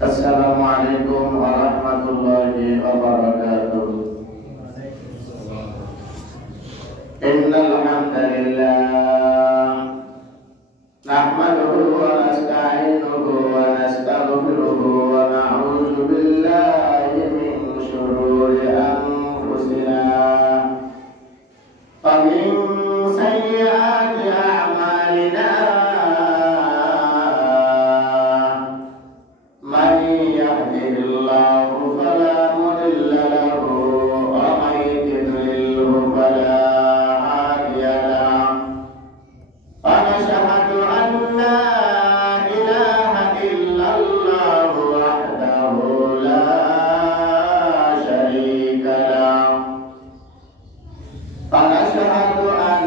السلام عليكم ورحمة الله وبركاته. إن الحمد لله نحمده ونستعينه ونستغفره ونعوذ بالله من شرور أنفسنا ومن سيئات أعمالنا. من يهده الله فلا مضل له ومن يضلله فلا هادي له. ونشهد أن لا إله إلا الله وحده لا شريك له. ونشهد أن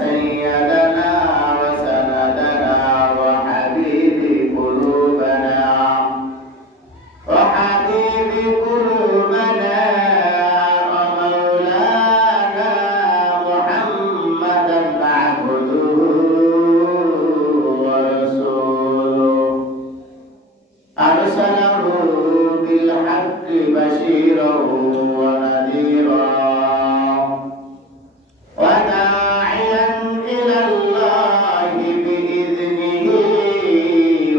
سيدنا وسندنا وحبيب قلوبنا ومولانا محمدا عبده ورسوله أرسله بالحق بشيرا ونذيرا وداعيا إلى الله بإذنه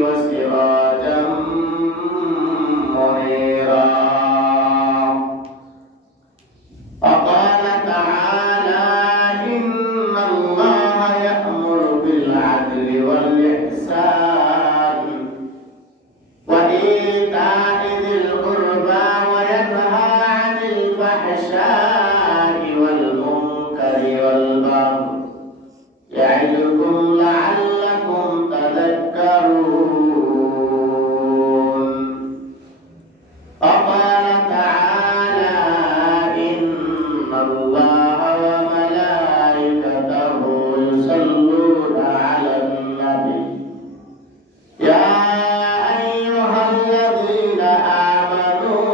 وسراجا منيرا. وقال تعالى: إن الله يأمر بالعدل والإحسان وإيتاء ذي القربى وينهى عن الفحشاء والمنكر والبغي يعظكم لعلكم تذكرون. وقال تعالى: إن الله وملائكته يصلون على النبي يا أيها الذين آمنوا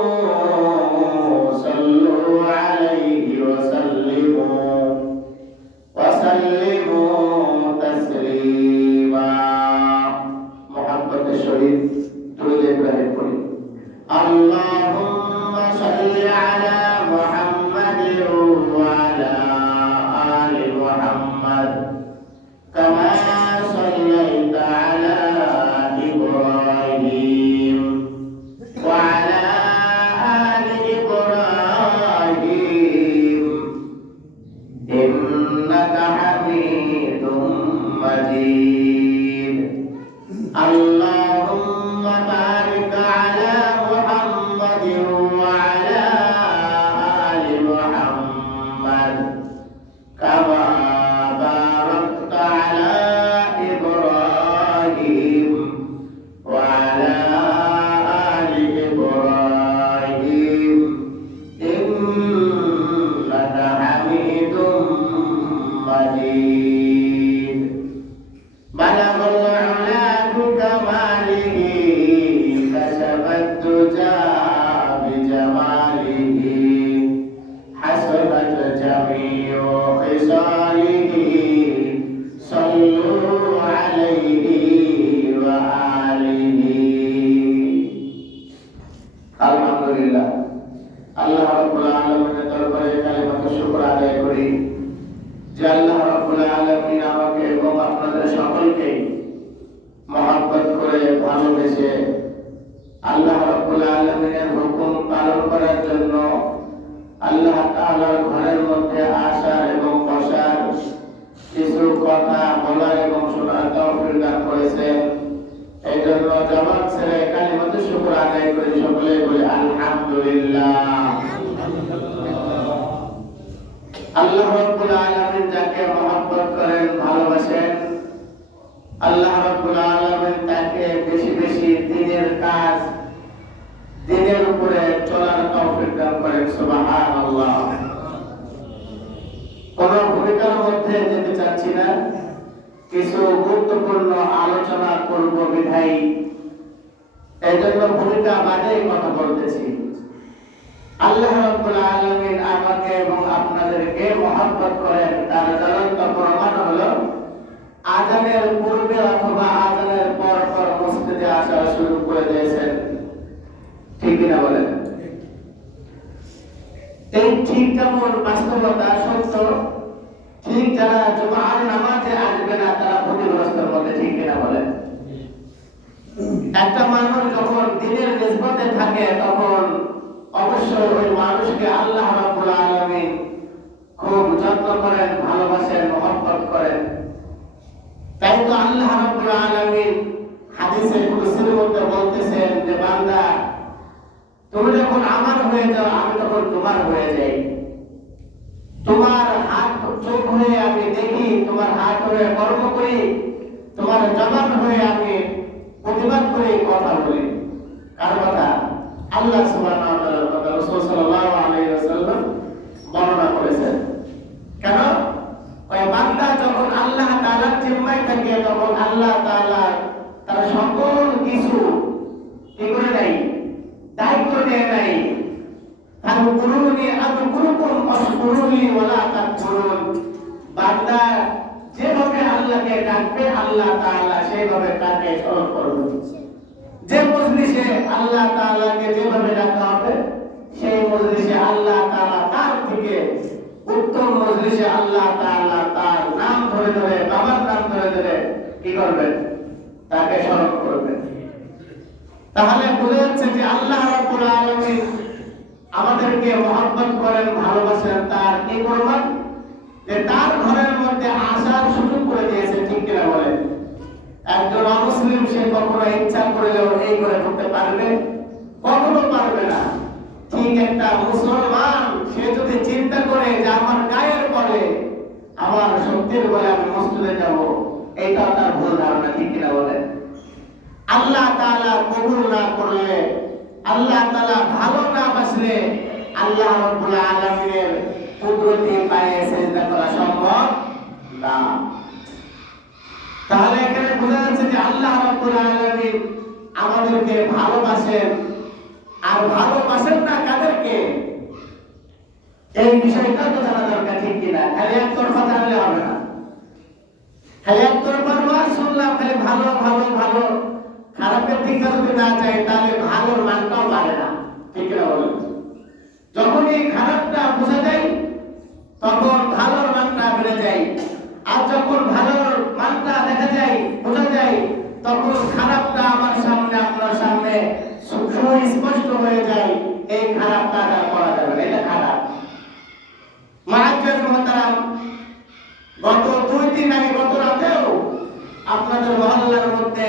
صلوا عليه وسلموا تسليما. محبة الشريف درود إبراهيم قولي: اللهم صل على محمد وعلى آل محمد كما صليت على إبراهيم وعلى آل إبراهيم إنك حميد مجيد. اللهم بارك على محمد وعلى آل محمد كما باركت على إبراهيم وعلى آل إبراهيم إنك حميد مجيد. بلغ العلا بكماله كشف الدجى بجماله حسنت جميع خصاله صلوا عليه وآله. আলহামদুলিল্লাহ, আল্লাহ রাব্বুল আলামিনের দরবারে কালিমাত শুকর আদায় করি যে আল্লাহ রাব্বুল আলামিন আমাকে এবং আপনাদের সকলকে মহব্বত করে ভালোবেসে আল্লাহ রাব্বুল আলামিনের হুকুম পালন করার জন্য আল্লাহ তাআলার ঘরের মধ্যে আসার এবং বসার, কিছু কথা বলার এবং শোনার তৌফিক দান করেছেন। এই জন্য জবান ছেড়ে কালিমাত শুকর আদায় করে সকলে বলি আলহামদুলিল্লাহ। আল্লাহ রাব্বুল আলামিন যাকে মহব্বত করেন, ভালোবাসেন, আল্লাহ রাব্বুল আলামিন তাকে বেশি বেশি দ্বীনের কাজ, দ্বীনের উপরে চলার তৌফিক দান করেন। সুবহানাল্লাহ। কোন ভূমিকার মধ্যে যেতে চাচ্ছি না, কিছু গুরুত্বপূর্ণ আলোচনা করব বিধায়ী এই জন্য ভূমিকা বাদে কথা বলতেছি। আল্লাহ রাব্বুল আলামিন আমাকে এবং আপনাদেরকে মহব্বত করেন, তার জ্বলন্ত প্রমাণ হলো আজানের পূর্বে অথবা আজানের পর পর মসজিদে আসা শুরু করে দিয়েছেন, ঠিক কিনা বলেন? এই ঠিক যেমন বাস্তবতা সত্য, ঠিক যারা জুমার নামাজে আসবে না তারা ক্ষতিগ্রস্তের মধ্যে, ঠিক কিনা বলেন? একটা মানুষ যখন দিনের নিসবতে থাকে তখন অবশ্যই ওই মানুষকে আল্লাহ রাব্বুল আলামিন খুব যত্ন করেন, ভালোবাসেন, মহব্বত করেন। তাই তো আল্লাহ রাব্বুল আলামিন হাদিসে কুদসির মধ্যে বলতেছেন যে বান্দা, তুমি যখন আমার হয়ে যাও আমি তখন তোমার হয়ে যাই। তোমার হাত চোখ হয়ে আমি দেখি, তোমার হাত হয়ে কর্ম করি, তোমার জবান হয়ে আমি প্রতিবাদ করে কথা বলি। কার কথা? আল্লাহ সুবহানাহু ওয়া তাআলার কথা। রাসূল সাল্লাল্লাহু আলাইহি ওয়াসাল্লাম বর্ণনা করেছেন। কেন? ওই বান্দা যখন আল্লাহ তাআলার জিম্মায় থাকে তখন আল্লাহ তাআলা তার সকল কিছু কি করে দেয়? দায়িত্ব দেয় নাই। আযকুরুনি আযকুরুকুম ওয়াশকুরুলি ওয়ালা তাকফুরুন। বান্দা যেভাবে আল্লাহকে ডাকবে আল্লাহ তাআলা সেইভাবে তাকে স্মরণ করবে। যে মজলিসে আল্লাহ তাআলাকে যেভাবে ডাকা হবে সেই মজলিসে আল্লাহ তাআলা তার থেকে উত্তম মজলিসে আল্লাহ তাআলা তার নাম ধরে ধরে, বাবার নাম ধরে ধরে কি করবেন? তাকে স্মরণ করবেন। তাহলে বোঝা যাচ্ছে যে আল্লাহ রাব্বুল আলামিন আমাদেরকে মহব্বত করেন, ভালোবাসেন। তার কি প্রমাণ? যে তার ঘরের মধ্যে আসার সুযোগ করে দিয়েছে, ঠিক কিনা বলেন? একজন অমুসলিম সে কখনো ইচ্ছা করলেও এই করে ঢুকতে পারবে? কখনো পারবে না। ঠিক একটা মুসলমান সে যদি চিন্তা করে যে আমার গায়ের পরে আমার শক্তির বলে আমি মসজিদে যাব, এটা তার ভুল ধারণা, ঠিক কিনা বলেন? আল্লাহ তাআলা কবুল না করলে, আল্লাহ তাআলা ভালো না বাসলে আল্লাহ রাব্বুল আলামিনের কুদরতি পায়ে সিজদা করা সম্ভব না। তাহলে এখানে বোঝা যাচ্ছে যে আল্লাহ রাব্বুল আলামিন আমাদেরকে ভালোবাসেন। আর ভালোবাসেন না কাদেরকে? এই বিষয়টা তো জানা দরকার, ঠিক কিনা? খালি একতরফা জানলে হবে না। খালি একতরফা ওয়াজ শুনলাম, খালি ভালো ভালো ভালো, খারাপের দিকে যদি না চাই তাহলে ভালোর মানটাও বাড়ে না, ঠিক কিনা বলেন? যখন এই খারাপটা বোঝা যায় তখন ভালোর মানটা বেড়ে যায়। আর যখন ভালোর মানটা দেখা যায়, বোঝা যায়, তখন খারাপটা আমার সামনে, আপনার সামনে সুস্পষ্ট হয়ে যায়। এই খারাপটা আর করা যাবে না, এটা খারাপ। মুআজ্জাজ মুহতারাম, গত 2 দিন আগে, গত রাতেও আপনাদের মহল্লার মধ্যে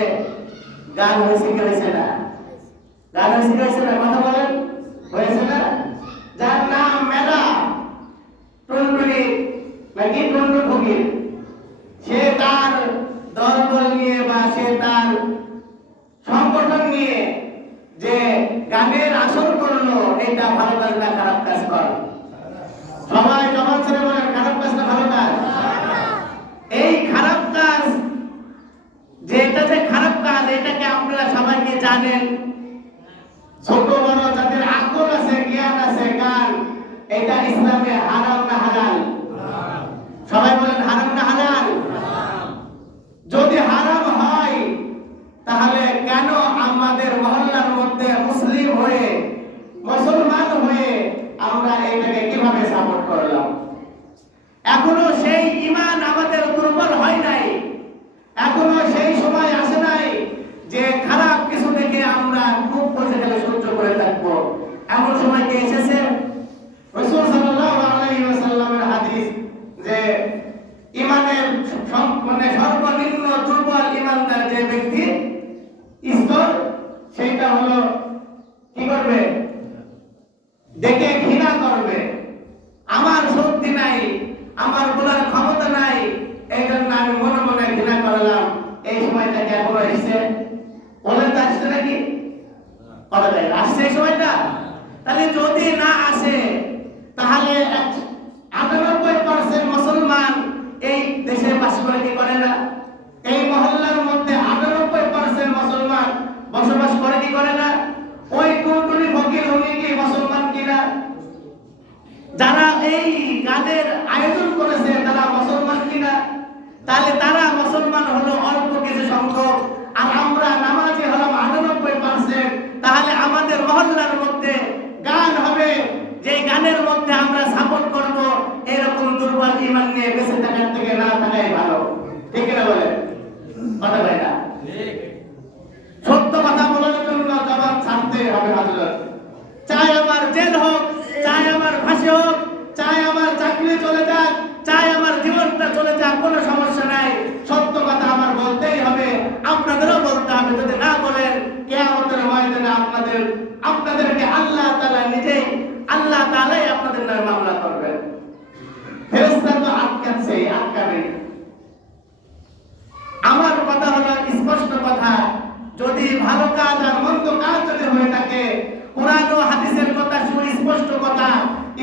গান হয়েছে কি হয়েছে না? গান হয়েছে কি হয়েছে না? কথা বলেন, হয়েছে না? যার নাম মেলা টুনটুনি নাকি টুনটুন ফকির, সে তার দলবল নিয়ে বা সে তার সংগঠন নিয়ে যে গানের আসর করলো, এটা ভালো কাজ না খারাপ কাজ? কর সবাই জবান ছেড়ে বলেন, খারাপ কাজ না ভালো কাজ? এই খারাপ কাজ, যেটা যে খারাপ কাজ, এটাকে আপনারা সবাইকে জানেন। ছোট বড় যাদের আকল আছে, জ্ঞান আছে, গান এটা ইসলামে হারাম না হালাল? সবাই বলেন হারাম না হালাল? যদি হারাম হয় তাহলে কেন আমাদের মহল্লার মধ্যে মুসলিম হয়ে, মুসলমান হয়ে আমরা এটাকে কিভাবে সাপোর্ট করলাম? এখনো সেই ঈমান আমাদের দুর্বল হয় নাই। এখনো সেই সময় আসে নাই যে খারাপ কিছু দেখে আমরা মুখ বসে গেলে সহ্য করে থাকবো। এমন সময় কি এসেছে? রাসূল সাল্লাল্লাহু আলাইহি ওয়াসাল্লামের হাদিস যে ঈমানের সর্বনিম্ন দুর্বল ঈমানদার যে ব্যক্তি স্তর, সেটা হলো কি করবে? দেখে ঘৃণা করবে। আমার শক্তি নাই, আমার বলার ক্ষমতা নাই, এই জন্য আমি মনে মনে ঘৃণা করলাম। এই সময়টা কি এখনো এসছে? বলেন তো আসছে নাকি? কথা যায় আসছে এই সময়টা? তাহলে যদি না আসে তাহলে 98% মুসলমান এই দেশে বাস করে কি করে না? এই মহল্লার মধ্যে 98% মুসলমান বসবাস করে কি করে না? ওই টুনটুনি ফকির উনি কি মুসলমান কিনা? যারা এই গানের আয়োজন করেছে তারা মুসলমান কিনা? তাহলে তারা মুসলমান মহল্লার মধ্যে গান হবে, যে গানের মধ্যে আমরা সাপোর্ট করব, এরকম দুর্বল ঈমান নিয়ে বেঁচে থাকার থেকে না থাকাই ভালো। ঠিক না বলে কথা বলে না? সত্য কথা বলার জন্য জবান ছাড়তে হবে হযরত। চাই আমার জেল হোক, চাই আমার ফাঁসি হোক, চাই আমার চাকরি চলে যাক, চাই আমার জীবনটা চলে যাক, কোনো সমস্যা নাই। সত্য কথা আমার বলতেই হবে, আপনাদেরও বলতে হবে। যদি না বলেন, কিয়ামতের ময়দানে আপনাদেরকে আল্লাহ তাআলা নিজেই, আল্লাহ তাআলাই আপনাদের নামে মামলা করবেন। ফেরেশতা তো আটকাবে। আমার কথা হলো স্পষ্ট কথা, যদি ভালো কাজ আর মন্দ কাজ যদি হয়ে থাকে, কোরআন ও হাদিসের কথা সুস্পষ্ট কথা,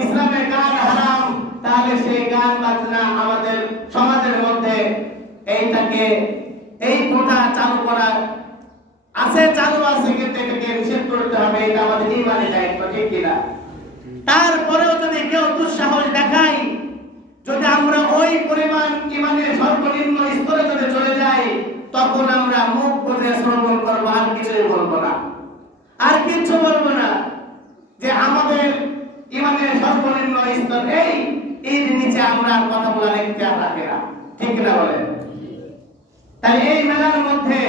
ইসলামে গান হারাম, তাহলে সেই গান বাজনা আমাদের সমাজের মধ্যে এই প্রথা চালু করা চালু আছে, কিন্তু এটাকে নিষেধ করতে হবে। এটা আমাদের ঈমানের দায়িত্ব, ঠিক কিনা? তারপরেও যদি কেউ দুঃসাহস দেখায়, যদি আমরা ওই পরিমাণ ঈমানের সর্বনিম্ন স্তরে যদি চলে যাই, তখন আমরা মুখ বুজে শ্রবণ করবো, আর কিছুই বলবো না, আর কিছু বলবো না। যে আমাদের ঈমানের সর্বনিম্ন স্তর এর নিচে আমরা কথা বলার ইখতিয়ার রাখি না, ঠিক না বলেন? তাই এই মেলার মধ্যে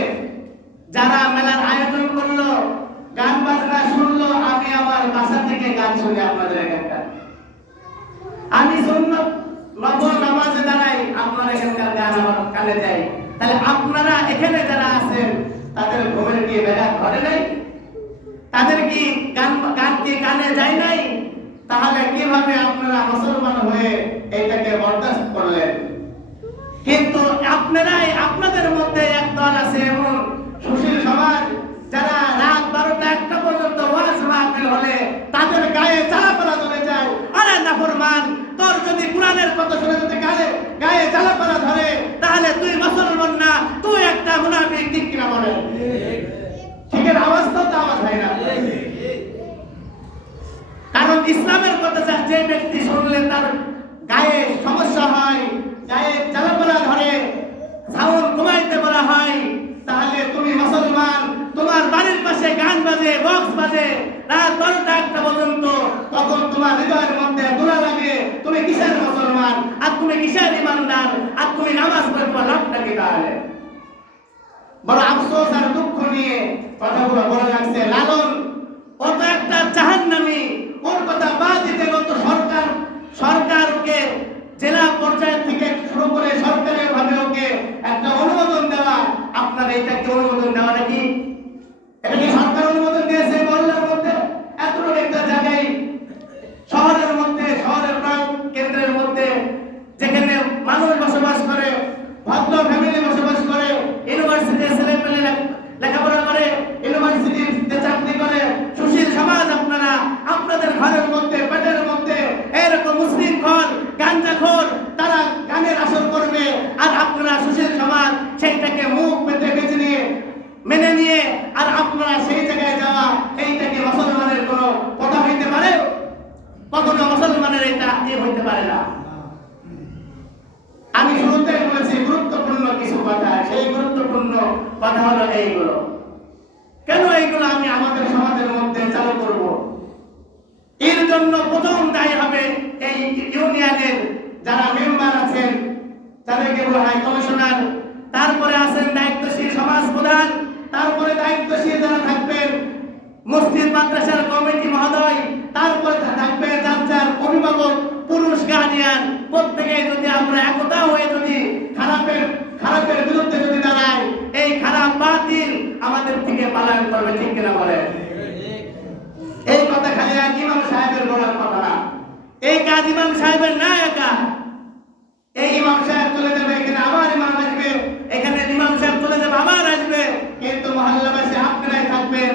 যারা মেলার আয়োজন করলো, গান বাজনা শুনলো, আমি আমার বাসা থেকে গান শুনি আপনাদের এখানকার, আমি সুন্নত নফল নামাজে দাঁড়াই, আপনারা এখানকার গান আমার কানে যায়, তাহলে আপনারা এখানে যারা আছেন তাদের ঘুমের কি ব্যাঘাত ঘটে নাই? তাদের কি গান কি কানে যায় নাই? তাহলে কিভাবে আপনারা মুসলমান হয়ে এটাকে বরদাস্ত করলেন? কিন্তু আপনাদের মধ্যে একদল আছে এমন সুশীল সমাজ, যারা রাত 12টা 1টা পর্যন্ত ওয়াজ মাহফিল হলে তাদের গায়ে জ্বালাপালা ধরে যায়। আরে নাফরমান, তোর যদি কোরআনের কথা শুনে যদি গায়ে জ্বালাপালা ধরে, তাহলে তুই মুসলমান না, তুই একটা মুনাফিক, ঠিক কিনা বলেন? ঠিক এর আওয়াজ তো আওয়াজ হয় না। কারণ ইসলামের কথা যে ব্যক্তি শুনলে তার গায়ে সমস্যা হয়, গায়ে জ্বালাপালা ধরে, সাউন্ড কমাইতে বলা হয়, তাহলে তুমি মুসলমান, তোমার বাড়ির পাশে গান বাজে, বক্স বাজে রাত 12টা 1টা পর্যন্ত, তখন তোমার হৃদয়ের মধ্যে দোলা লাগে, তুমি কিসের মুসলমান, আর তুমি কিসের ইমানদার, আর তুমি নামাজ পড়বা লাভটা কি? তাহলে বড় আফসোস আর দুঃখ নিয়ে কথাগুলো বলা লাগছে। লালন ও তো একটা জাহান্নামী, ওর কথা বাদ দিতে তো সরকারকে জেলা পর্যায় থেকে শুরু করে সরকারি ভাবে ওকে একটা অনুমোদন দেওয়া, আপনার এইটাকে অনুমোদন দেওয়া নাকি? এটা কি সরকার অনুমোদন দিয়েছে? মহল্লার মধ্যে এতটুকু একটা জায়গায়, শহরের মধ্যে, শহরের প্রাণ কেন্দ্রের মধ্যে, যেখানে মানুষ বসবাস করে, ভদ্র ফ্যামিলি বসবাস করে, ইউনিভার্সিটির ছেলেপেলে লেখাপড়া করে, ইউনিভার্সিটিতে চাকরি করে, সুশীল সমাজ আপনারা, আপনাদের ঘরের মধ্যে, পেটের মধ্যে এরকম মুসলিম ঘর গাঞ্জাখোর, তারা গানের আসর করবে, আর আপনারা সুশীল সমাজ সেইটাকে মুখ পেতে বেঁচে নিয়ে মেনে নিয়ে, আর আপনারা সেই জায়গায় যাওয়া, এইটাকে মুসলমানের কোনো কথা হইতে পারে? কখনো মুসলমানের এটা হইতে পারে না। আমি শুরুতে বলেছি গুরুত্বপূর্ণ কিছু কথা, সেই গুরুত্বপূর্ণ কথা হলো এইগুলো। কেন এইগুলো আমি আমাদের সমাজের মধ্যে চালু করব? এর জন্য প্রথম দায়ী হবে এই ইউনিয়নের যারা মেম্বার আছেন, তাদেরকে বলা হয় কমিশনার, তারপরে আছেন দায়িত্বশীল সমাজ প্রধান, তারপরে দায়িত্বশীল যারা থাকবেন মসজিদ মাদ্রাসার কমিটি মহোদয়, তারপরে থাকবে যার অভিভাবক, পুরুষ গার্ডিয়ান। প্রত্যেকে যদি আমরা একতা হয়ে যদি খারাপের বিরুদ্ধে যদি দাঁড়াই, এই খারাপ বাতিল আমাদের থেকে পালন করবে, ঠিক কিনা বলেন? এই কথা খালি এক ইমাম সাহেবের বলার কথা না, এই কাজ ইমাম সাহেবের না একা। এই ইমাম সাহেব চলে যাবে, এখানে আবার ইমাম আসবে, এখানে ইমাম সাহেব চলে যাবে, আবার আসবে, কিন্তু মহল্লাবাসী আপনারাই থাকবেন।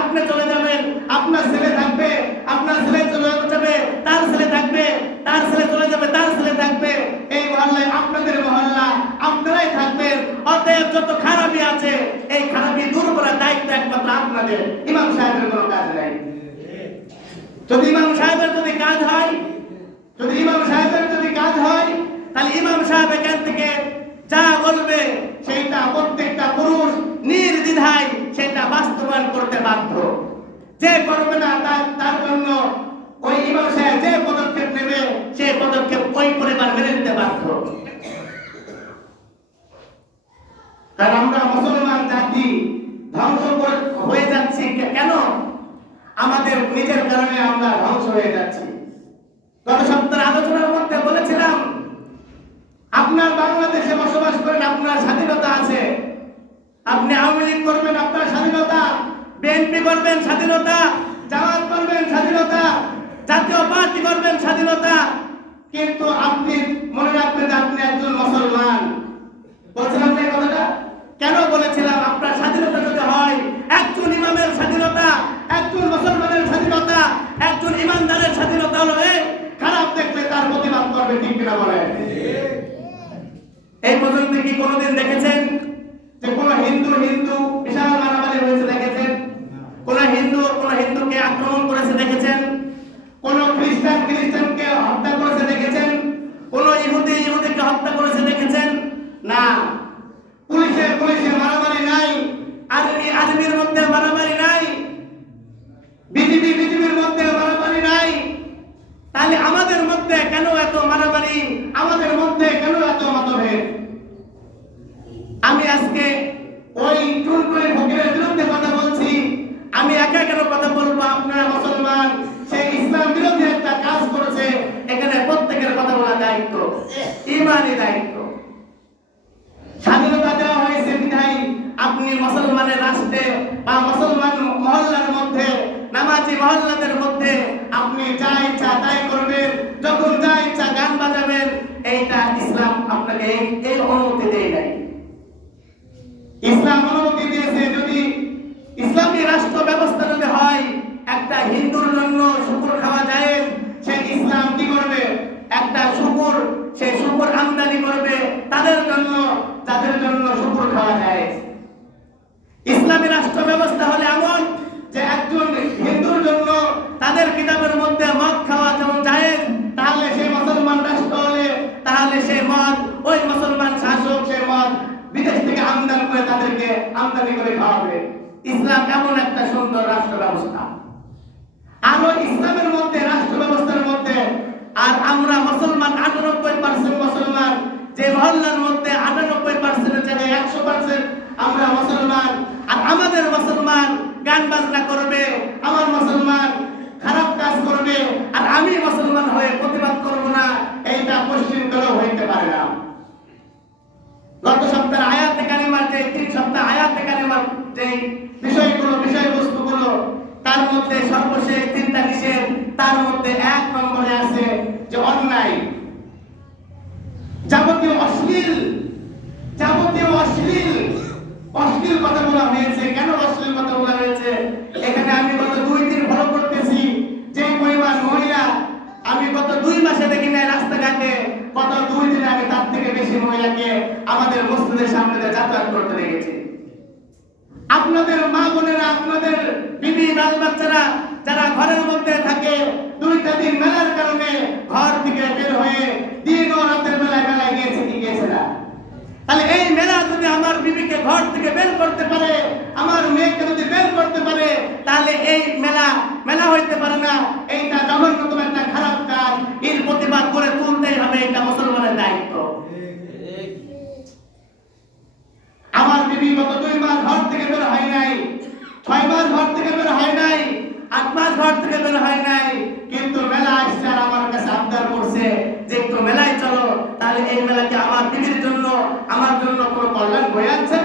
আপনি চলে যাবেন, আপনার ছেলে থাকবে, আপনার ছেলে চলে যাবে, তার ছেলে থাকবে, তার ছেলে চলে যাবে, তার ছেলে থাকবে। এই মহল্লায় আপনাদের মহল্লা, আপনারাই থাকবেন। অতএব যত খারাপি আছে, এই খারাপি দূর করার দায়িত্ব একমাত্র আপনাদের, ইমাম সাহেবের কোনো কাজ নাই। যদি ইমাম সাহেবের যদি কাজ হয়, তাহলে ইমাম সাহেব এখান থেকে যা বলবে সেইটা প্রত্যেকটা পুরুষ নির্দ্বিধায় সেটা বাস্তবায়ন করতে বাধ্য। যে করবে না তার জন্য ওই ইমাম সাহেব যে পদক্ষেপ নেবে সেই পদক্ষেপ ওই পরিবার মেনে নিতে বাধ্য। কারণ আমরা মুসলমান জাতি ধ্বংস হয়ে যাচ্ছি কেন? আমাদের নিজের কারণে আমরা ধ্বংস হয়ে যাচ্ছি। গত সপ্তাহের আলোচনার মধ্যে বলেছিলাম, আপনার বাংলাদেশে বসবাস করেন, আপনার স্বাধীনতা আছে। আপনি আওয়ামী লীগ করবেন, আপনার স্বাধীনতা। বিএনপি করবেন, স্বাধীনতা। জামাত করবেন, স্বাধীনতা। জাতীয় পার্টি করবেন, স্বাধীনতা। কিন্তু আপনি মনে রাখবেন যে আপনি একজন মুসলমান। বলছিলাম না এই কথাটা? কেন বলেছিলাম? আপনার স্বাধীনতা যদি হয়, একজন ইমামের স্বাধীনতা, একজন মুসলমানের স্বাধীনতা, একজন ইমানদারের স্বাধীনতা হলো খারাপ দেখলে তার প্রতিবাদ করবে, ঠিক কিনা বলেন? এই পর্যন্ত কি কোনোদিন দেখেছেন যে কোন হিন্দু বিশাল মারামারি হয়েছে দেখেছেন? কোন হিন্দুকে আক্রমণ করেছে দেখেছেন? কোন খ্রিস্টানকে হত্যা করেছে দেখেছেন? কোন ইহুদিকে হত্যা করেছে দেখেছেন? না। পুলিশে মারামারি নাই, আর্মির মধ্যে মারামারি নাই, বিজিবির মধ্যে মারামারি নাই। তাহলে আমাদের মধ্যে কেন এত মারামারি? আমাদের মধ্যে কেন এত মতভেদ? আমি আজকে ওই টুনটুনি ফকিরের বিরুদ্ধে কথা বলছি। আমি একা কেন কথা বলবো? আপনারা মুসলমান, সেই ইসলাম বিরোধী একটা কাজ করেছে, এখানে প্রত্যেকের কথা বলা দায়িত্ব, ইমানি দায়িত্ব। স্বাধীনতা দেওয়া হয়েছে বিধায় আপনি মুসলমানের রাষ্ট্রে বা মুসলমান মহল্লার মধ্যে, নামাজি মহল্লাদের মধ্যে আপনি যা ইচ্ছা তাই করবেন, যখন যা ইচ্ছা গান বাজাবেন। এইটা ইসলাম আপনাকে এই অনুমতি দেয় নাই। ইসলাম অনুমতি দিয়েছে যদি ইসলামী রাষ্ট্র ব্যবস্থা যদি হয়, একটা হিন্দুর জন্য শুকুর খাওয়া যায়, সে ইসলাম কি করবে? একটা শুকুর, সে শুকুর আমদানি করবে তাদের জন্য, যাদের জন্য শুকুর খাওয়া যায়। ইসলামী রাষ্ট্র ব্যবস্থা হলে এমন যে একজন হিন্দুর জন্য তাদের কিতাবের মধ্যে মদ খাওয়া যেমন জায়েজ, তাহলে সেই মুসলমান রাষ্ট্র হলে তাহলে সেই মদ ওই মুসলমান শাসক সেই মদ বিদেশ থেকে আমদানি করে তাদেরকে আমদানি করে খাওয়াবে। ইসলাম এমন একটা সুন্দর রাষ্ট্র ব্যবস্থা। আর ওই ইসলামের মধ্যে, রাষ্ট্র ব্যবস্থার মধ্যে, আর আমরা মুসলমান 98% মুসলমান, যে মহল্লার মধ্যে 98% জায়গায় 100% আমরা মুসলমান। আর আমাদের মুসলমান গান বাজনা করবে, আমার মুসলমান খারাপ কাজ করবে, আর আমি মুসলমান হয়ে প্রতিবাদ করব না, এইটা পশ্চিম দলও হইতে পারে না। গত সপ্তাহের আয়াতে কারিমার যে 3 সপ্তাহ আয়াতে কারিমার যে বিষয়বস্তুগুলো, তার মধ্যে সর্বশেষ 3টা নিষেধ, তার মধ্যে 1 নম্বরে আছে যে অন্যায়, যাবতীয় অশ্লীল কথা বলা হয়েছে। কেন অশ্লীল কথা বলা হয়েছে? এখানে আমি গত 2 দিন ফলো করতেছি, যে পরিমাণ মহিলা আমি গত 2 মাসে দেখি নাই রাস্তাঘাটে, গত 2 দিনে আমি তার থেকে বেশি মহিলাকে আমাদের মসজিদের সামনে দিয়ে যাতায়াত করতে দেখেছি। আপনাদের মা বোনেরা, আপনাদের বিবি বাল বাচ্চারা যারা ঘরের মধ্যে থাকে, 2টা দিন মেলার কারণে ঘর থেকে বের হয়ে দিন ও রাতের মেলায় গিয়েছে কি গিয়েছে না? তাহলে এই মেলা যদি আমার বিবিকে ঘর থেকে বের করতে পারে, আমার মেয়েকে যদি বের করতে পারে, তাহলে এই মেলা হইতে পারে না। এইটা জঘন্যতম একটা খারাপ কাজ, এর প্রতিবাদ করে তুলতেই হবে, এটা মুসলমানের দায়িত্ব। আমার বিবি গত 2 মাস ঘর থেকে বের হয় নাই, 6 মাস ঘর থেকে বের হয় নাই, 8 মাস ঘর থেকে বের হয় নাই, কিন্তু মেলা আসছে আর আমার কাছে আবদার করছে যে একটু মেলায় চলো। তাহলে এই মেলাকে আমার বিবির জন্য, আমার জন্য কোনো কল্যাণ বয়ে আছে?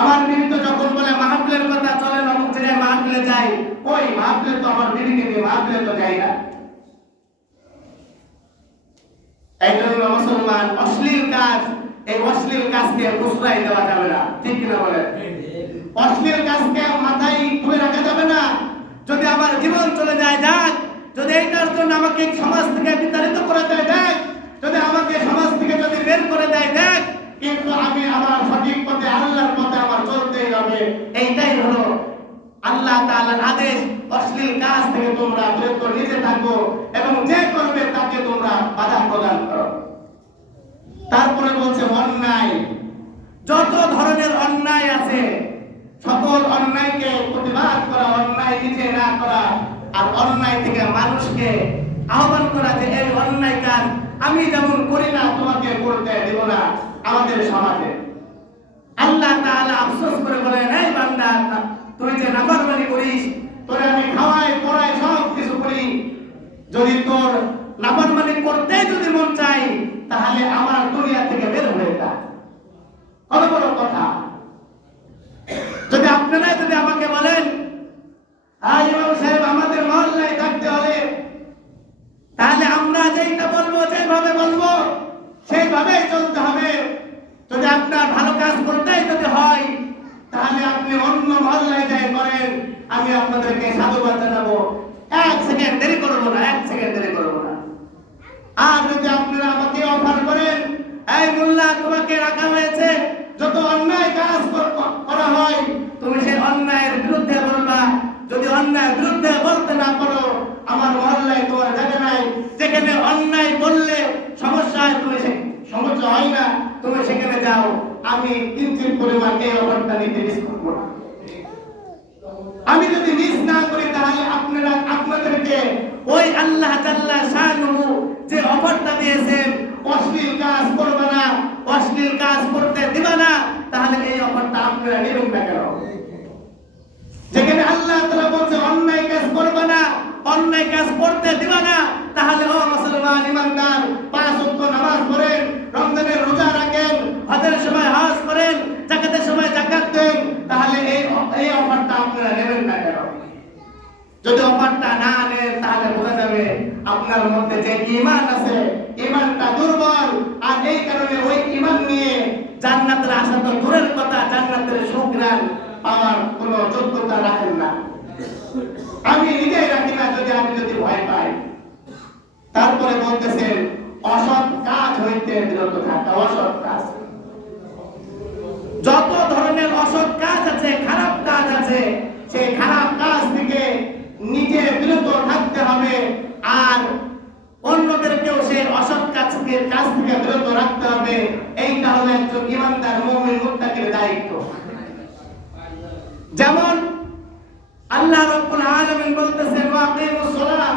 আমার বিবি তো যখন বলে মাহফিলের কথা, চলেন অমুক জায়গায় মাহফিলে যাই, ওই মাহফিলে তো আমার বিবিকে নিয়ে মাহফিলে তো যাই না। এই জন্য মুসলমান এই অশ্লীল কাজকে প্রশ্রয় দেওয়া যাবে না, ঠিক কিনা বলেন? অশ্লীল কাজকে মাথায় তুলে রাখা যাবে না। যদি আমার জীবন চলে যায় যাক, যদি এইটার জন্য আমাকে সমাজ থেকে বিতাড়িত করে দেয় দেখ, যদি আমাকে সমাজ থেকে যদি বের করে দেয় দেখ, কিন্তু আমি আমার সঠিক পথে, আল্লাহর পথে আমার চলতেই হবে। এইটাই হলো আল্লাহ তাআলার আদেশ। অশ্লীল কাজ থেকে তোমরা বিরত নিজে থাকো এবং যে করবে তাকে তোমরা বাধা প্রদান করো। তারপরে বলছে অন্যায়, যত ধরনের অন্যায় আছে সকল অন্যায়কে প্রতিবাদ করা, অন্যায় নিজে না করা আর অন্যায় থেকে মানুষকে আহ্বান করা যে এই অন্যায় কাজ আমি যেমন করি না তোমাকে করতে দেব না। আমাদের সমাজে আল্লাহ তাআলা আফসোস করে বলেন, এই বান্দা তুই যে নাফরমানি করিস, তোরে আমি খাওয়াই পড়াই সব কিছু করি, যদি তোর নাফরমানি করতে যদি মন চাই তাহলে আমার দুনিয়া থেকে বের হয়ে যা। কত বড় কথা! যদি আপনারা যদি আমাকে বলেন ইমাম সাহেব আমাদের মহল্লায় থাকতে হলে, তাহলে আমরা যেইটা বলবো যেভাবে বলবো সেইভাবেই চলতে হবে। যদি আপনার ভালো কাজ করতেই যদি হয় তাহলে আপনি অন্য মহল্লায় যাই করেন, আমি আপনাদেরকে সাধুবাদ জানাবো। 1 সেকেন্ড দেরি করবো না, 1 সেকেন্ড দেরি করবো না। আর যদি আপনারা আমাকে অফার করেন, এই মোল্লা তোমাকে রাখা হয়েছে, যত অন্যায় কাজ করা হয় তুমি সেই অন্যায়ের বিরুদ্ধে বলবা। যদি অন্যায়ের বিরুদ্ধে বলতে না পারো, আমার মহল্লায় তোমার জায়গা নাই, যেখানে অন্যায় বললে সমস্যা হয় তুমি সমস্যা হয় না, তুমি সেখানে যাও। আমি কিঞ্চিত পরিমাণ এই অফারটা নিতে মিস করবো না। আমি যদি মিস না করি তাহলে আপনাদেরকে ওই আল্লাহ তাআলা শানুহু যে অফারটা দিয়েছেন, অশ্লীল কাজ করবে না, অশ্লীল কাজ করতে দিবা না, তাহলে এই অফারটা আপনারা নেবেন না কেন? যেখানে আল্লাহ তাআলা বলছে অন্যায় কাজ করবে না, অন্যায় কাজ করতে দিবা না, তাহলে ও মুসলমান ইমানদার 5 ওয়াক্ত নামাজ পড়েন, রমজানের রোজা রাখেন, হজের সময় হজ করেন, যাকাতের সময় যাকাত দেন, তাহলে এই অফারটা আপনারা নেবেন না কেন? যদি অফারটা না নেন তাহলে বোঝা যাবে আপনার মধ্যে যে ঈমান আছে, ঈমানটা দুর্বল। আর এই কারণে ওই ঈমান নিয়ে জান্নাতের আশা তো দূরের কথা, জান্নাতের সুঘ্রাণ পাওয়ার কোনো যোগ্যতা রাখেন না। আমি নিজেই রাখি না আমি যদি ভয় পাই। তারপরে বলতেছেন অসৎ কাজ হইতে বিরত থাকা। অসৎ কাজ, যত ধরনের অসৎ কাজ আছে, খারাপ কাজ আছে, সেই খারাপ কাজ থেকে নিজে বিরত থাকতে হবে। আর অন্যদেরকেও সেই অসৎ কাজ থেকে বিরত রাখতে হবে। এইটা হলো একজন ঈমানদার মুমিন মুত্তাকির দায়িত্ব। যেমন আল্লাহ রাব্বুল আলামিন বলতেছেন ওয়াকিমুস সালাহ,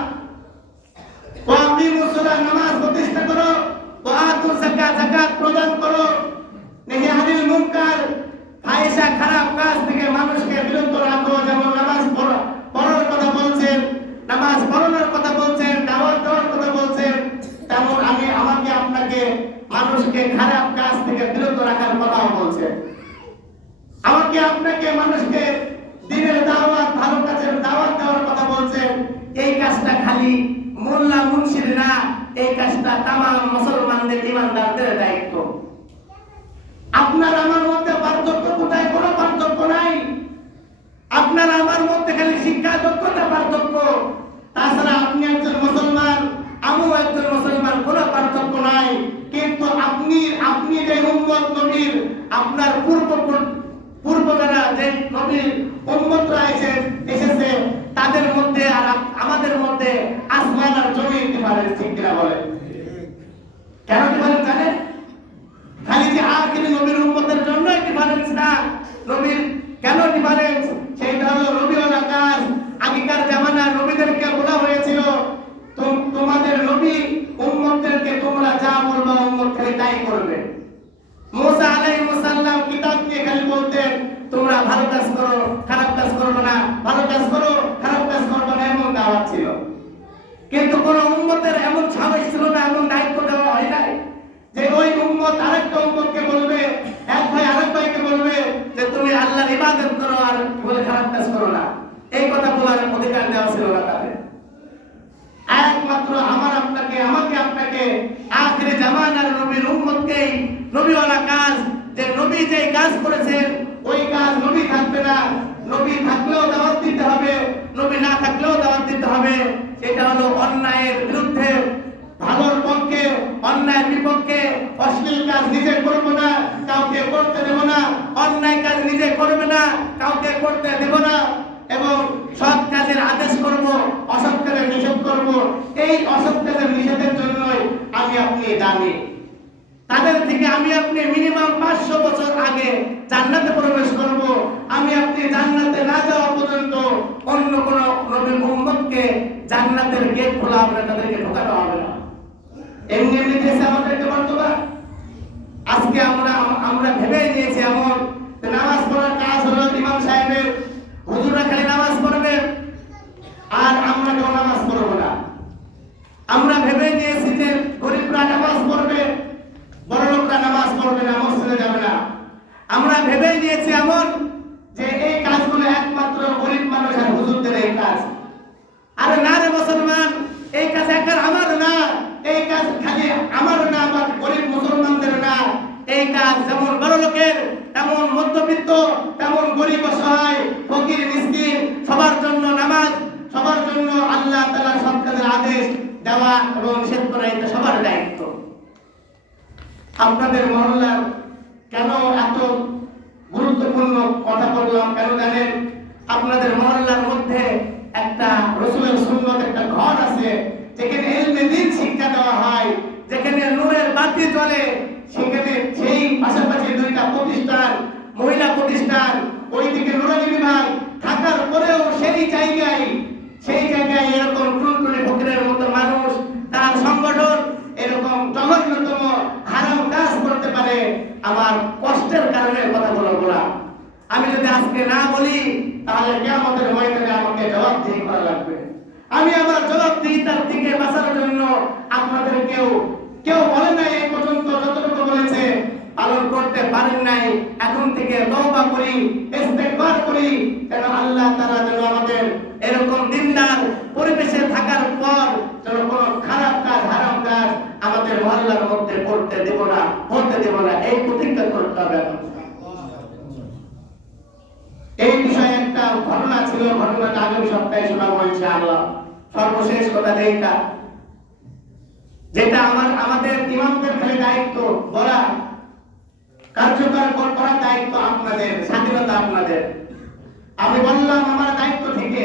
নামাজ প্রতিষ্ঠা করো, ওয়া আতুজ যাকাত, যাকাত প্রদান করো, নাহি আনিল মুনকার, ফাহিশা খারাপ কাজ থেকে মানুষকে বিরত রাখো। যেমন নামাজ পড়ার কথা বলছেন, নামাজ পড়ানোর কথা বলছেন, দাওয়াত দেওয়ার কথা বলছেন, তেমন আমাকে আপনাকে মানুষকে খারাপ কাজ থেকে বিরত রাখার কথাও বলছেন। আমাকে আপনাকে মানুষকে দ্বীনের দাওয়াত, ভালো কাজের দাওয়াত দেওয়ার কথা বলছেন। এই কাজটা খালি মোল্লা মুন্সির না, এই কাজটা তামাম মুসলমানদের ঈমানদারদের দায়িত্ব। আপনার আমার মধ্যে পার্থক্য কোথায়? কোনো পার্থক্য নাই। আপনার আমার মধ্যে খালি শিক্ষা যোগ্যতা পার্থক্য, তাছাড়া আপনি একজন মুসলমান, আমিও একজন মুসলমান, কোনো পার্থক্য নাই। কিন্তু আপনি যে উম্মত নবীর, আপনার পূর্বরা যে নবীর উম্মতরা এসেছে, তাদের মধ্যে আর আমাদের মধ্যে আসমান আর জমির ডিফারেন্স, ঠিক কিনা বলেন? কেন ডিফারেন্স জানেন? খালি যে আখিরি নবীর উম্মতের জন্য ডিফারেন্স না। নবীর কেন ডিফারেন্স? সেইটা হলো নবীর কাজ। আগেকার জামানায় নবীদেরকে বলা হয়েছিল তোমাদের নবী উম্মতদেরকে তোমরা যা বলবা উম্মত খালি তাই করবে। মুসা আলাইহিস সালাম কিতাব দিয়ে খালি বলতেন তোমরা ভালো কাজ করো, খারাপ কাজ করবে না, ভালো কাজ করো, খারাপ কাজ করবে না, এমন দাওয়াত ছিল। কিন্তু কোন উম্মতের এমন সাহস ছিল না, এমন দায়িত্ব দেওয়া হয় নাই যে ওই উম্মত আরেকটা উম্মতকে বলবে, এক ভাই আরেক ভাইকে বলবে যে তুমি আল্লাহর ইবাদত করো আর বলে খারাপ কাজ করো না। এই কথা বলার অধিকার দেওয়া ছিল না তাদের। একমাত্র আমাকে আপনাকে আখিরি জামানার নবীর উম্মতকেই নবীওয়ালা কাজ, যে নবী যে কাজ করেছেন ওই কাজ নবী থাকবে না। নবী থাকলেও দাওয়াত দিতে হবে, নবী না থাকলেও দাওয়াত দিতে হবে। এটা হলো অন্যায়ের বিরুদ্ধে, ভালোর পক্ষে, অন্যায়ের বিপক্ষে। অশ্লীল কাজ নিজে করব না, কাউকে করতে দেব না। অন্যায় কাজ নিজে করবে না, কাউকে করতে দেব না। এবং সৎ কাজের আদেশ করব, অসৎ কাজের নিষেধ করব। এই অসৎ কাজের নিষেধের জন্যই আমি আপনি দামি। তাদের থেকে আমি আপনি মিনিমাম 500 বছর আগে জান্নাতে প্রবেশ করব। আমি আপনি জান্নাতে না যাওয়া পর্যন্ত অন্য কোন জান্নাতের গেট খোলা হবে না, তাদেরকে ঢোকানো হবে না। এমনি এমনি দেশে আমাদেরকে বর্তমান আজকে আমরা ভেবে নিয়েছি এমন যে নামাজ পড়ার কাজ হলো ইমাম সাহেবের, হুজুররা খালি নামাজ পড়বে আর আমরা কেউ নামাজ পড়বো না। আমরা ভেবে নিয়েছি যে গরিবরা নামাজ পড়বে, বড় লোকরা নামাজ পড়বে না, মসজিদে যাবে না। আমরা ভেবে নিয়েছি এমন যে এই কাজগুলো একমাত্র গরিব মানুষ আর হুজুরদের এই কাজ। আরে না রে মুসলমান, এই কাজ একার আমার না, এই কাজ খালি আমার না, আমার গরিব মুসলমানদের না। এই কাজ যেমন বড় লোকের, তেমন মধ্যবিত্ত, তেমন গরিব অসহায়, ফকির মিসকিন সবার জন্য নামাজ, সবার জন্য আল্লাহ তাআলা সব কাজের আদেশ দেওয়া এবং নিষেধ করা এটা সবার দায়িত্ব। আপনাদের মহল্লার কেন এত গুরুত্বপূর্ণ কথা বললাম কেন জানেন? আপনাদের মহল্লার মধ্যে একটা রাসূলের সুন্নাত একটা ঘর আছে, যেখানে ইলমে দ্বীন শিক্ষা দেওয়া হয়, যেখানে নূরের বাতি জ্বলে, সেখানে সেই পাশাপাশি দুইটা প্রতিষ্ঠান, মহিলা প্রতিষ্ঠান, ওইদিকে নুরানি বিভাগ থাকার পরেও সেই জায়গায় এরকম টুনটুনি ফকিরের মতো মানুষ, তার সংগঠন এরকম জঘন্যতম হারাম কাজ করতে পারে। আমার কষ্টের কারণে কথাগুলো বলা। আমি যদি আজকে না বলি তাহলে কিয়ামতের ময়দানে আমাকে জবাবদিহি করা লাগবে। আমি আমার জবাবদিহিতার থেকে বাঁচার জন্য আপনাদের কেউ বলে নাই এই পর্যন্ত, যতটুকু বলেছে পালন করতে পারেন নাই। এখন থেকে তওবা করি, ইস্তেগফার করি, যেন আল্লাহ তাআলা যেন আমাদের এরকম দিনদার পরিবেশে থাকার পর যেন কোনো খারাপ কাজ, হারাম কাজ আমাদের মহল্লার মধ্যে করতে দেব না, হতে দেব না, এই প্রতিজ্ঞা করতে হবে। এই বিষয়ে একটা ঘটনা ছিল, ঘটনাটা আগামী সপ্তাহে শোনাবো ইনশাআল্লাহ। সর্বশেষ কথা এইটা, যেটা আমাদের ইমামদের খালি দায়িত্ব বলা, কার্যকর করার দায়িত্ব আপনাদের, স্বাধীনতা আপনাদের। আমি বললাম আমার দায়িত্ব থেকে,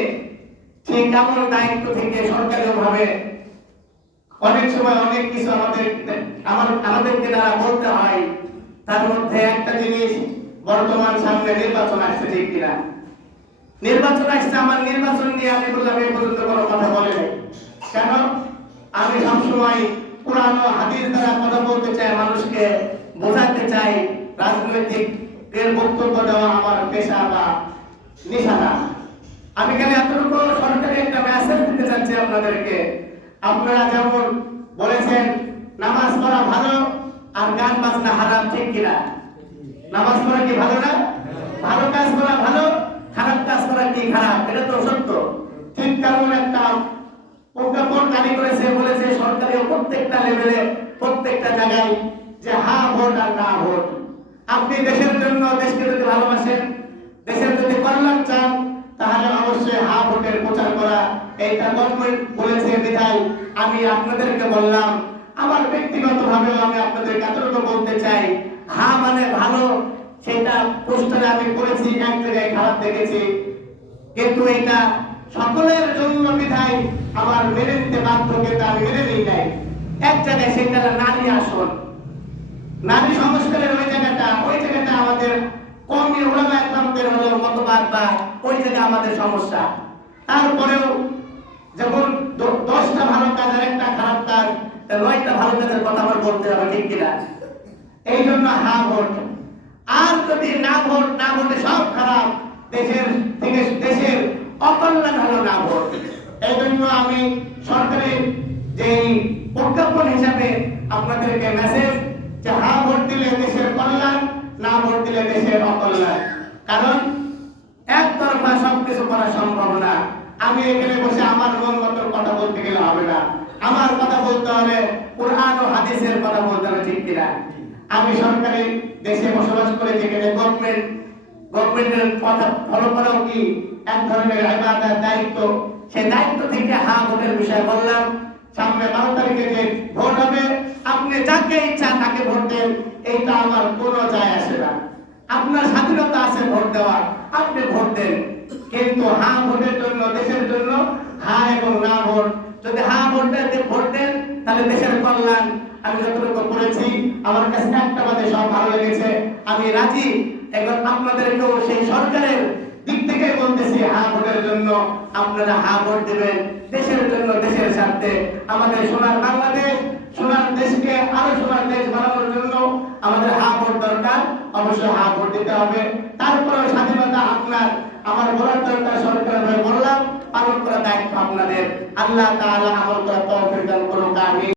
ঠিক কেমন দায়িত্ব থেকে সরকারিভাবে অনেক সময় অনেক কিছু আমাদেরকে দ্বারা বলতে হয়। তার মধ্যে একটা জিনিস, বর্তমান সামনে নির্বাচন আসছে, ঠিক কিনা? নির্বাচন আসছে, আমার নির্বাচন নিয়ে আমি বললাম এই পর্যন্ত কোনো কথা বলে নাই। কেন? আমি সবসময় কোরআন ও হাদিস দ্বারা কথা বলতে চাই, মানুষকে বোঝাতে চাই। রাজনৈতিক বক্তব্য দেওয়া আমার পেশা বা নেশা না। আমি খালি এতটুকু সরকারি একটা মেসেজ দিতে চাচ্ছি আপনাদেরকে। আপনারা যেমন বলেছেন নামাজ পড়া ভালো আর গান বাজনা হারাম, ঠিক কিনা? নামাজ পড়া কি ভালো না? ভালো কাজ করা ভালো, খারাপ কাজ করা কি খারাপ? এটা তো সত্য। ঠিক তেমন একটা প্রজ্ঞাপন জারি করেছে, বলেছে সরকারি প্রত্যেকটা লেভেলে, প্রত্যেকটা জায়গায় যে হা ভোট আর না ভোট। আপনি দেশের জন্য, দেশকে যদি ভালোবাসেন, দেশের যদি কল্যাণ চান, তাহলে অবশ্যই হা ভোটের প্রচার করা, এইটা গভর্নমেন্ট বলেছে বিধায় আমি আপনাদেরকে বললাম। আমার ব্যক্তিগতভাবে আমি আপনাদেরকে এতটুকু বলতে চাই, হা মানে ভালো, সেটা পোস্টারে আমি করেছি, এক জায়গায় খারাপ দেখেছি, কিন্তু এটা সকলের জন্য বিধায় আমার মেনে নিতে বাধ্য, কিন্তু আমি মেনে নিই নাই। এক জায়গায় সেটা নারী আসন, নারী সংস্কারের ওই জায়গাটা আমাদের কমই ওলামা একরামদের হলো মতবাদ, বা ওই জায়গায় আমাদের সমস্যা। তারপরেও যখন 10টা ভালো কাজ আর একটা খারাপ কাজ, 9টা ভালো কাজের কথা আমার বলতে হবে, ঠিক কিনা? এই জন্য হা ভোট। আর যদি না ভোটে সব খারাপ, দেশের অকল্যাণ হলো না ভোট। এই জন্য আমি সরকারের যে প্রজ্ঞাপন হিসাবে আপনাদেরকে মেসেজ, যে হা ভোট দিলে দেশের কল্যাণ, না ভোট দিলে দেশের অকল্যাণ। কারণ একতরফা সবকিছু করা সম্ভব না। আমি এখানে বসে আমার মন মতো কথা বলতে গেলে হবে না। আমার কথা বলতে হলে কোরআন ও হাদিসের কথা বলতে হবে, ঠিক কিনা? আমি সরকারি দেশে বসবাস করে, যেখানে গভর্নমেন্টের কথা ফলো করাও কি এক ধরনের ইবাদত, দায়িত্ব। সেই দায়িত্ব থেকে হা ভোটের বিষয় বললাম। সামনে 12 তারিখে যে ভোট হবে, আপনি যাকে ইচ্ছা তাকে ভোট দেন, এইটা আমার কোনো যায় আসে না। আপনার স্বাধীনতা আছে ভোট দেওয়ার, আপনি ভোট দেন, কিন্তু হা ভোটের জন্য, দেশের জন্য হা এবং না ভোট। যদি হা ভোট দেন তাহলে দেশের কল্যাণ। আমি যতটুকু করেছি আমার কাছে একটা বাদে সব ভালো লেগেছে, আমি রাজি। এখন আপনাদেরকেও সেই সরকারের দিক থেকে বলতেছি, হা ভোটের জন্য আপনারা হা ভোট দেবেন, দেশের জন্য, দেশের স্বার্থে, আমাদের সোনার বাংলাদেশ, সোনার দেশকে আরো সোনার দেশ বানানোর জন্য আমাদের হা ভোট দরকার। অবশ্যই হা ভোট দিতে হবে। তারপরে স্বাধীনতা আপনার, আমার বলার দরকার, সরকারের ভাবে বললাম, পালন করার দায়িত্ব আপনাদের। আল্লাহ তাআলা আমল করার তৌফিক দান করুন। আমিন।